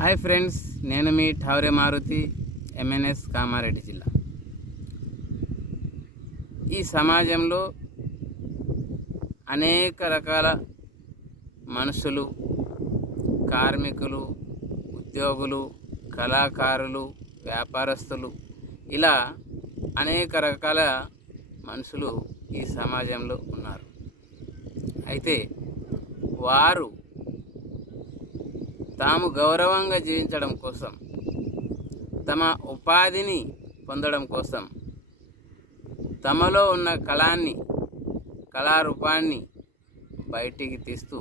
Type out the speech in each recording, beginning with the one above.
Hi friends నేను మీ Thaware Maruti MNS Kamareddy జిల్లా. ఈ సమాజంలో అనేక రకాల మనుషులు కార్మికులు ఉద్యోగులు కళాకారులు వ్యాపారస్తులు ఇలా అనేక రకాల మనుషులు ఈ సమాజంలో ఉన్నారు. అయితే వారు తాము గౌరవంగా జీవించడం కోసం తమ ఉపాధిని పొందడం కోసం తమలో ఉన్న కళాన్ని కళారూపాన్ని బయటికి తీస్తూ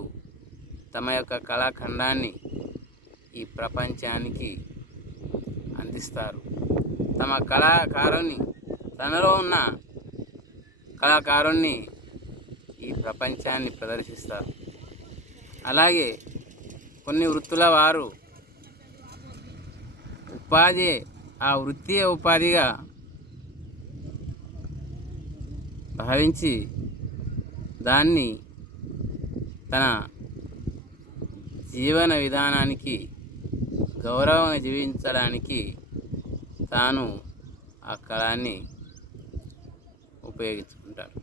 తమ యొక్క కళాఖండాన్ని ఈ ప్రపంచానికి అందిస్తారు. తమ కళాకారుని తనలో ఉన్న కళాకారుణ్ణి ఈ ప్రపంచాన్ని ప్రదర్శిస్తారు. అలాగే కొన్ని వృత్తుల వారు ఉపాధి ఆ వృత్తి ఉపాధిగా భావించి దాన్ని తన జీవన విధానానికి గౌరవంగా జీవించడానికి తాను ఆ కళాన్ని ఉపయోగించుకుంటాడు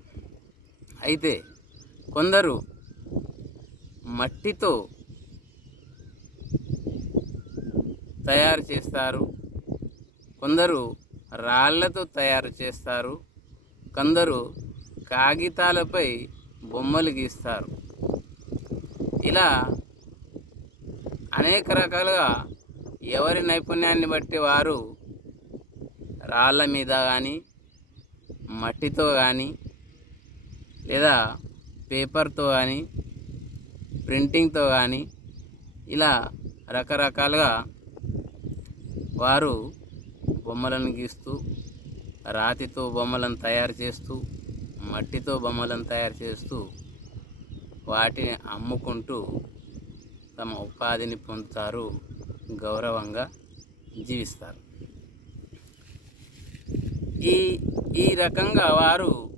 అయితే కొందరు మట్టితో తయారు చేస్తారు. కొందరు రాళ్ళతో తయారు చేస్తారు. కొందరు కాగితాలపై బొమ్మలు గీస్తారు. ఇలా అనేక రకాలుగా ఎవరి నైపుణ్యాన్ని బట్టి వారు రాళ్ళ మీద కానీ మట్టితో కానీ లేదా పేపర్తో కానీ ప్రింటింగ్తో కానీ ఇలా రకరకాలుగా వారు బొమ్మలను గీస్తూ రాతితో బొమ్మలను తయారు చేస్తూ మట్టితో బొమ్మలను తయారు చేస్తూ వాటిని అమ్ముకుంటూ తమ ఉపాధిని పొందుతారు గౌరవంగా జీవిస్తారు. ఈ ఈ రకంగా వారు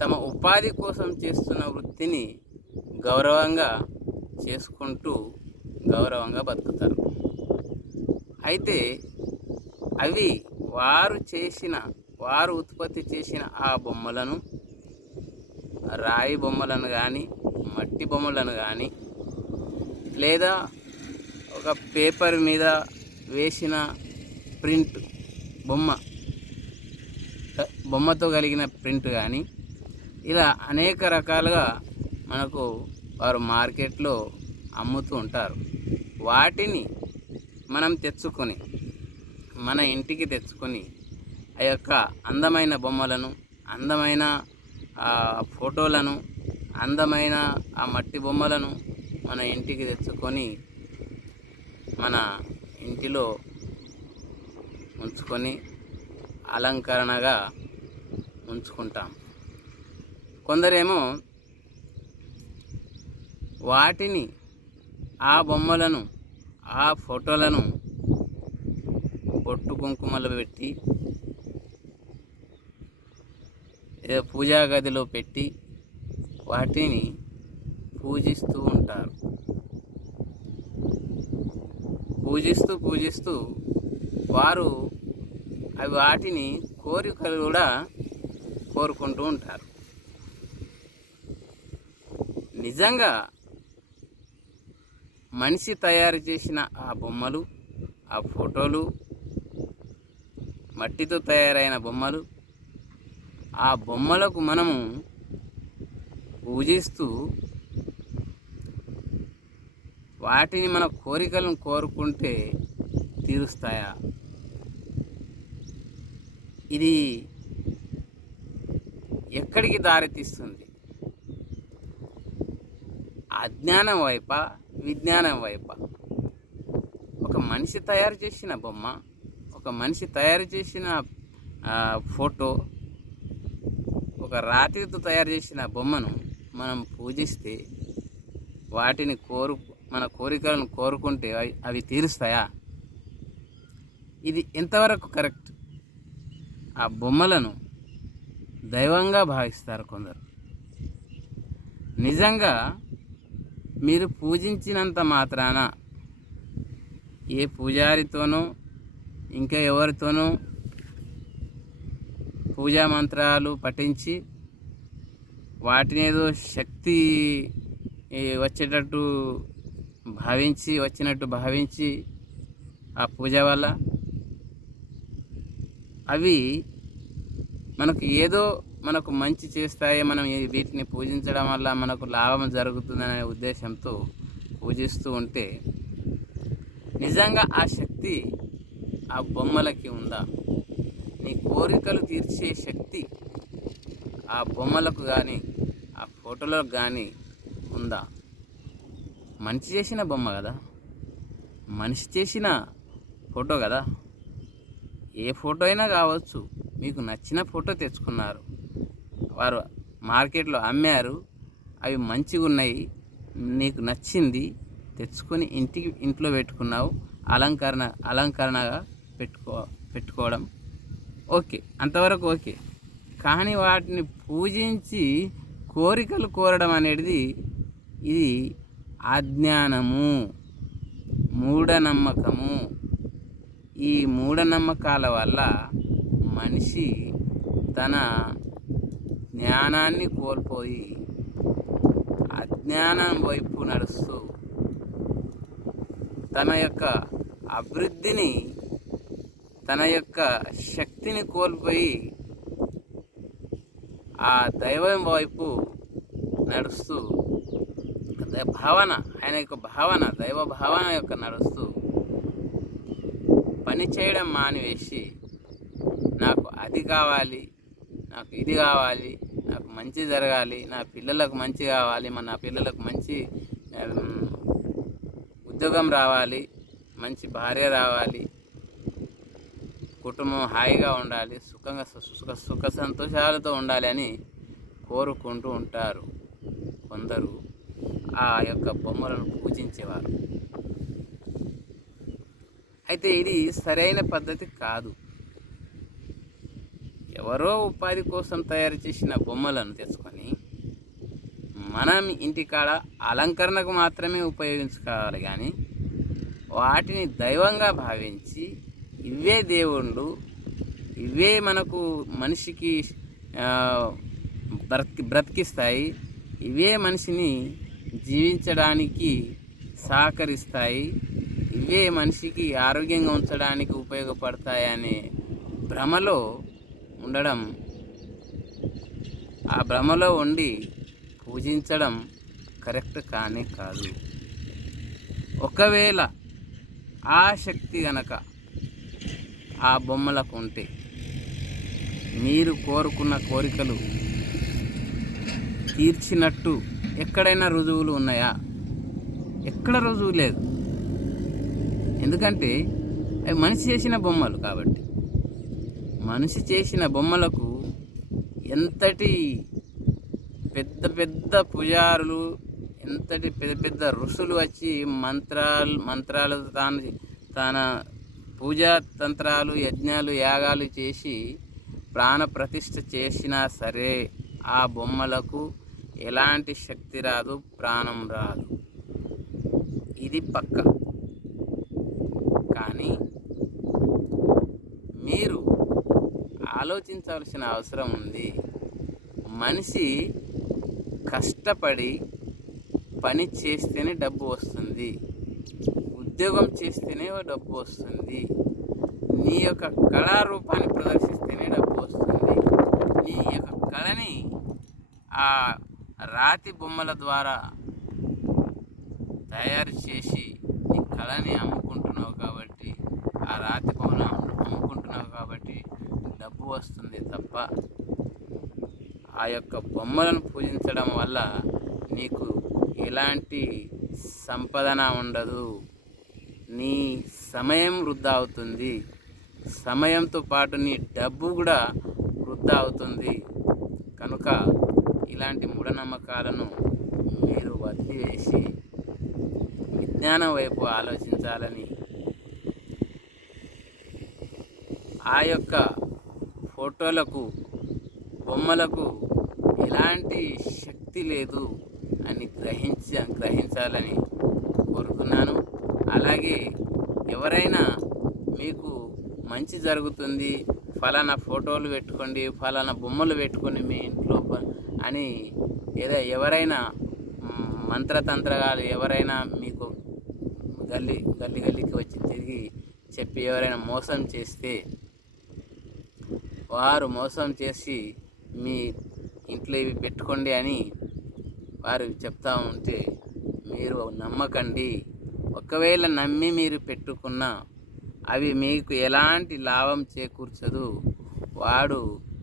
తమ ఉపాధి కోసం చేస్తున్న వృత్తిని గౌరవంగా చేసుకుంటూ గౌరవంగా బతుకుతారు. అయితే అవి వారు చేసిన వారు ఉత్పత్తి చేసిన ఆ బొమ్మలను రాయి బొమ్మలను కానీ మట్టి బొమ్మలను కానీ లేదా ఒక పేపర్ మీద వేసిన ప్రింట్ బొమ్మ బొమ్మతో కలిగిన ప్రింట్ కానీ ఇలా అనేక రకాలుగా మనకు వారు మార్కెట్లో అమ్ముతూ ఉంటారు. వాటిని మనం తెచ్చుకొని మన ఇంటికి తెచ్చుకొని ఆ యొక్క అందమైన బొమ్మలను అందమైన ఆ ఫోటోలను అందమైన ఆ మట్టి బొమ్మలను మన ఇంటికి తెచ్చుకొని మన ఇంటిలో ఉంచుకొని అలంకరణగా ఉంచుకుంటాం. కొందరేమో వాటిని ఆ బొమ్మలను ఆ ఫోటోలను బొట్టు కుంకుమలు పెట్టి పూజా గదిలో పెట్టి వాటిని పూజిస్తూ ఉంటారు. పూజిస్తూ పూజిస్తూ వారు అవి వాటిని కోరికలు కూడా కోరుకుంటూ ఉంటారు. నిజంగా మనిషి తయారు చేసిన ఆ బొమ్మలు ఆ ఫోటోలు మట్టితో తయారైన బొమ్మలు ఆ బొమ్మలకు మనము పూజిస్తూ వాటిని మన కోరికలను కోరుకుంటే తీరుస్తాయా? ఇది ఎక్కడికి దారితీస్తుంది అజ్ఞానం వైపా విజ్ఞానం వైపు. ఒక మనిషి తయారు చేసిన బొమ్మ ఒక మనిషి తయారు చేసిన ఫోటో ఒక రాతితో తయారు చేసిన బొమ్మను మనం పూజిస్తే వాటిని కోరు మన కోరికలను కోరుకుంటే అవి అవి తీరుస్తాయా? ఇది ఎంతవరకు కరెక్ట్? ఆ బొమ్మలను దైవంగా భావిస్తారు కొందరు. నిజంగా మీరు పూజించినంత మాత్రాన ఏ పూజారితోనో ఇంకా ఎవరితోనో పూజా మంత్రాలు పఠించి వాటిని ఏదో శక్తి వచ్చేటట్టు భావించి వచ్చినట్టు భావించి ఆ పూజ వల్ల అవి మనకు ఏదో మనకు మంచి చేస్తాయి మనం వీటిని పూజించడం వల్ల మనకు లాభం జరుగుతుందనే ఉద్దేశంతో పూజిస్తూ ఉంటే నిజంగా ఆ శక్తి ఆ బొమ్మలకి ఉందా? నీ కోరికలు తీర్చే శక్తి ఆ బొమ్మలకు కానీ ఆ ఫోటోలకు కానీ ఉందా? మనిషి చేసిన బొమ్మ కదా? మనిషి చేసిన ఫోటో కదా? ఏ ఫోటో అయినా కావచ్చు మీకు నచ్చిన ఫోటో తెచ్చుకున్నారు. వారు మార్కెట్లో అమ్మారు అవి మంచిగా ఉన్నాయి నీకు నచ్చింది తెచ్చుకొని ఇంటికి ఇంట్లో పెట్టుకున్నావు అలంకరణ అలంకరణగా పెట్టుకో పెట్టుకోవడం. ఓకే అంతవరకు ఓకే. కానీ వాటిని పూజించి కోరికలు కోరడం అనేది ఇది అజ్ఞానము మూఢనమ్మకము. ఈ మూఢనమ్మకాల వల్ల మనిషి తన జ్ఞానాన్ని కోల్పోయి అజ్ఞానం వైపు నడుస్తూ తన యొక్క అభివృద్ధిని తన యొక్క శక్తిని కోల్పోయి ఆ దైవం వైపు నడుస్తూ భావన ఆయన యొక్క భావన దైవ భావన యొక్క నడుస్తూ పని చేయడం మానివేసి నాకు అది కావాలి నాకు ఇది కావాలి నాకు మంచి జరగాలి నా పిల్లలకు మంచి కావాలి మన నా పిల్లలకు మంచి ఉద్యోగం రావాలి మంచి భార్య రావాలి కుటుంబం హాయిగా ఉండాలి సుఖంగా సు- సుఖ సుఖ సంతోషాలతో ఉండాలి అని కోరుకుంటూ ఉంటారు కొందరు ఆ యొక్క బొమ్మలను పూజించేవారు. అయితే ఇది సరైన పద్ధతి కాదు. ఎవరో ఉపాధి కోసం తయారు చేసిన బొమ్మలను తెచ్చుకొని మనం ఇంటికాడ అలంకరణకు మాత్రమే ఉపయోగించుకోవాలి కానీ వాటిని దైవంగా భావించి ఇవే దేవుళ్ళు ఇవే మనకు మనిషికి బ్రతికి బ్రతికిస్తాయి ఇవే మనిషిని జీవించడానికి సహకరిస్తాయి ఇవే మనిషికి ఆరోగ్యంగా ఉంచడానికి ఉపయోగపడతాయనే భ్రమలో ఉండడం ఆ భ్రమలో ఉండి పూజించడం కరెక్ట్ కానే కాదు. ఒకవేళ ఆ శక్తి గనక ఆ బొమ్మలకు ఉంటే మీరు కోరుకున్న కోరికలు తీర్చినట్టు ఎక్కడైనా రుజువులు ఉన్నాయా? ఎక్కడ రుజువు లేదు. ఎందుకంటే అవి మనిషి చేసిన బొమ్మలు కాబట్టి. మనిషి చేసిన బొమ్మలకు ఎంతటి పెద్ద పెద్ద పుజారులు ఎంతటి పెద్ద పెద్ద ఋషులు వచ్చి మంత్రాలు మంత్రాలు తాను తన పూజా తంత్రాలు యజ్ఞాలు యాగాలు చేసి ప్రాణ ప్రతిష్ఠ చేసినా సరే ఆ బొమ్మలకు ఎలాంటి శక్తి రాదు ప్రాణం రాదు. ఇది పక్క. కానీ మీరు ఆలోచించవలసిన అవసరం ఉంది. మనిషి కష్టపడి పని చేస్తేనే డబ్బు వస్తుంది. ఉద్యోగం చేస్తేనే డబ్బు వస్తుంది. నీ యొక్క కళారూపాన్ని ప్రదర్శిస్తేనే డబ్బు వస్తుంది. నీ యొక్క కళని ఆ రాతి బొమ్మల ద్వారా తయారు చేసి నీ కళని అమ్ముకుంటున్నావు కాబట్టి ఆ రాతి బొమ్మను డబ్బు వస్తుంది తప్ప ఆ యొక్క బొమ్మలను పూజించడం వల్ల నీకు ఎలాంటి సంపదన ఉండదు. నీ సమయం వృద్ధా అవుతుంది. సమయంతో పాటు నీ డబ్బు కూడా వృద్ధా అవుతుంది. కనుక ఇలాంటి మూఢనమ్మకాలను మీరు వదిలివేసి విజ్ఞానం వైపు ఆలోచించాలని ఆ యొక్క ఫోటోలకు బొమ్మలకు ఎలాంటి శక్తి లేదు అని గ్రహించ గ్రహించాలని కోరుకున్నాను. అలాగే ఎవరైనా మీకు మంచి జరుగుతుంది ఫలానా ఫోటోలు పెట్టుకోండి ఫలానా బొమ్మలు పెట్టుకోండి మీ ఇంట్లో ప- అని ఏదో ఎవరైనా మ్, మంత్రతంత్రగాలు ఎవరైనా మీకు గల్లీ గల్లి గల్లీకి వచ్చి తిరిగి చెప్పి ఎవరైనా మోసం చేస్తే వారు మోసం చేసి మీ ఇంట్లో ఇవి పెట్టుకోండి అని వారు చెప్తా ఉంటే మీరు నమ్మకండి. ఒకవేళ నమ్మి మీరు పెట్టుకున్న అవి మీకు ఎలాంటి లాభం చేకూర్చదు. వాడు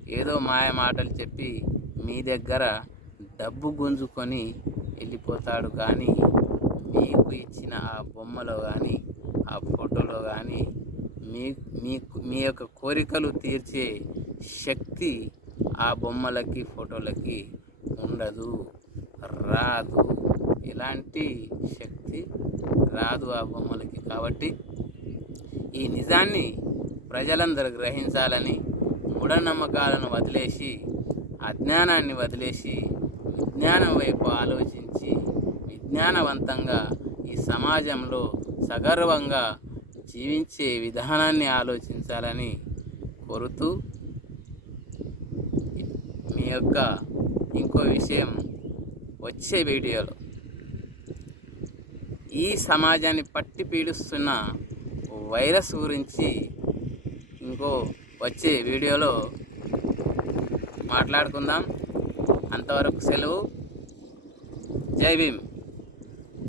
ఏదో మాయ మాటలు చెప్పి మీ దగ్గర డబ్బు గుంజుకొని వెళ్ళిపోతాడు కానీ మీకు ఇచ్చిన ఆ బొమ్మలో కానీ ఆ ఫోటోలో కానీ మీ మీకు మీ యొక్క కోరికలు తీర్చే శక్తి ఆ బొమ్మలకి ఫోటోలకి ఉండదు. రాదు. ఎలాంటి శక్తి రాదు ఆ బొమ్మలకి. కాబట్టి ఈ నిజాన్ని ప్రజలందరూ గ్రహించాలని మూఢనమ్మకాలను వదిలేసి అజ్ఞానాన్ని వదిలేసి విజ్ఞానం వైపు ఆలోచించి విజ్ఞానవంతంగా ఈ సమాజంలో సగర్వంగా జీవించే విధానాన్ని ఆలోచించాలని కోరుతూ మీ యొక్క ఇంకో విషయం వచ్చే వీడియోలో. ఈ సమాజాన్ని పట్టి పీడిస్తున్న వైరస్ గురించి ఇంకో వచ్చే వీడియోలో మాట్లాడుకుందాం. అంతవరకు సెలవు. జై భీమ్.